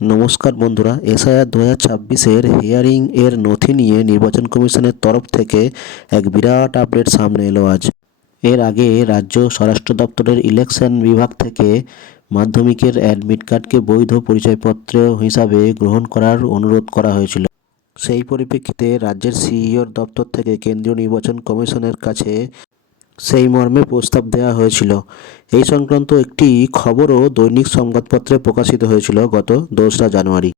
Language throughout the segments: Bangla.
নমস্কার বন্ধুরা, এসআইআর দু হাজার ছাব্বিশের হিয়ারিং এর নথি নিয়ে নির্বাচন কমিশনের তরফ থেকে এক বিরাট আপডেট সামনে এলো আজ। এর আগে রাজ্য স্বরাষ্ট্র দপ্তরের ইলেকশন বিভাগ থেকে মাধ্যমিকের অ্যাডমিট কার্ডকে বৈধ পরিচয়পত্র হিসাবে গ্রহণ করার অনুরোধ করা হয়েছিল। সেই পরিপ্রেক্ষিতে রাজ্যের সিইওর দপ্তর থেকে কেন্দ্রীয় নির্বাচন কমিশনের কাছে সেই মর্মে প্রস্তাব দেওয়া হয়েছিল। এই সংক্রান্ত একটি খবরও দৈনিক সংবাদপত্রে প্রকাশিত হয়েছিল গত দোসরা জানুয়ারি।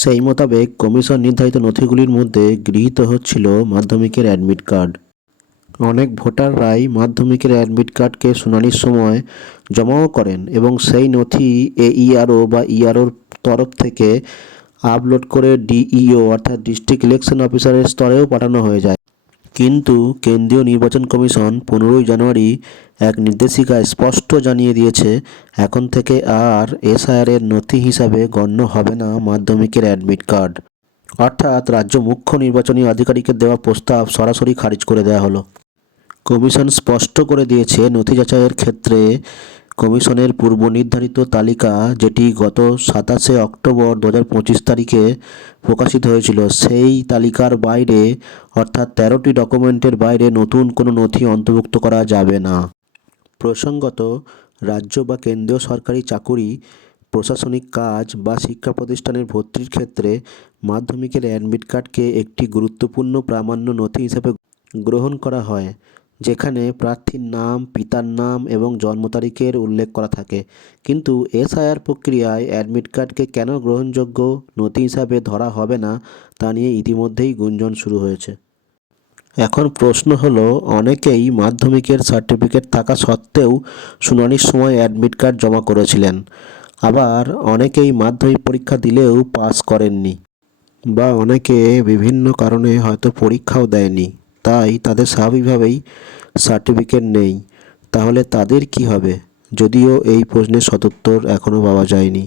সেই মোতাবেক কমিশন নির্ধারিত নথিগুলির মধ্যে গৃহীত হচ্ছিল মাধ্যমিকের অ্যাডমিট কার্ড। অনেক ভোটাররাই মাধ্যমিকের অ্যাডমিট কার্ডকে শুনানির সময় জমাও করেন এবং সেই নথি এইআরও বা ইআরওর তরফ থেকে আপলোড করে ডিইও অর্থাৎ ডিস্ট্রিক্ট ইলেকশন অফিসারের স্তরেও পাঠানো হয়ে যায়। কিন্তু কেন্দ্রীয় নির্বাচন কমিশন পনেরোই জানুয়ারি এক নির্দেশিকায় স্পষ্ট জানিয়ে দিয়েছে, এখন থেকে আর এসআইআরের নথি হিসাবে গণ্য হবে না মাধ্যমিকের অ্যাডমিট কার্ড। অর্থাৎ রাজ্য মুখ্য নির্বাচনী আধিকারিকের দেওয়া প্রস্তাব সরাসরি খারিজ করে দেওয়া হলো। কমিশন স্পষ্ট করে দিয়েছে, নথি যাচাইয়ের ক্ষেত্রে কমিশনের পূর্ব নির্ধারিত তালিকা, যেটি গত সাতাশে অক্টোবর দু হাজার পঁচিশ তারিখে প্রকাশিত হয়েছিল, সেই তালিকার বাইরে, অর্থাৎ তেরোটি ডকুমেন্টের বাইরে নতুন কোনো নথি অন্তর্ভুক্ত করা যাবে না। প্রসঙ্গত, রাজ্য বা কেন্দ্রীয় সরকারি চাকুরি, প্রশাসনিক কাজ বা শিক্ষা প্রতিষ্ঠানের ভর্তির ক্ষেত্রে মাধ্যমিকের অ্যাডমিট কার্ডকে একটি গুরুত্বপূর্ণ প্রামাণ্য নথি হিসেবে গ্রহণ করা হয়। যেখানে প্রার্থীর নাম, পিতার নাম এবং জন্ম তারিখের উল্লেখ করা থাকে। কিন্তু এসআইআর প্রক্রিয়ায় অ্যাডমিট কার্ডকে কেন গ্রহণযোগ্য নথি হিসাবে ধরা হবে না, তা নিয়ে ইতিমধ্যেই গুঞ্জন শুরু হয়েছে। এখন প্রশ্ন হলো, অনেকেই মাধ্যমিকের সার্টিফিকেট থাকা সত্ত্বেও শুনানির সময় অ্যাডমিট কার্ড জমা করেছিলেন। আবার অনেকেই মাধ্যমিক পরীক্ষা দিলেও পাস করেননি। বা অনেকে বিভিন্ন কারণে হয়তো পরীক্ষাও দেয়নি। তাই তাদের স্বাভাবিকভাবেই সার্টিফিকেট নেই। তাহলে তাদের কি হবে? যদিও এই প্রশ্নের সদুত্তর এখনও পাওয়া যায়নি।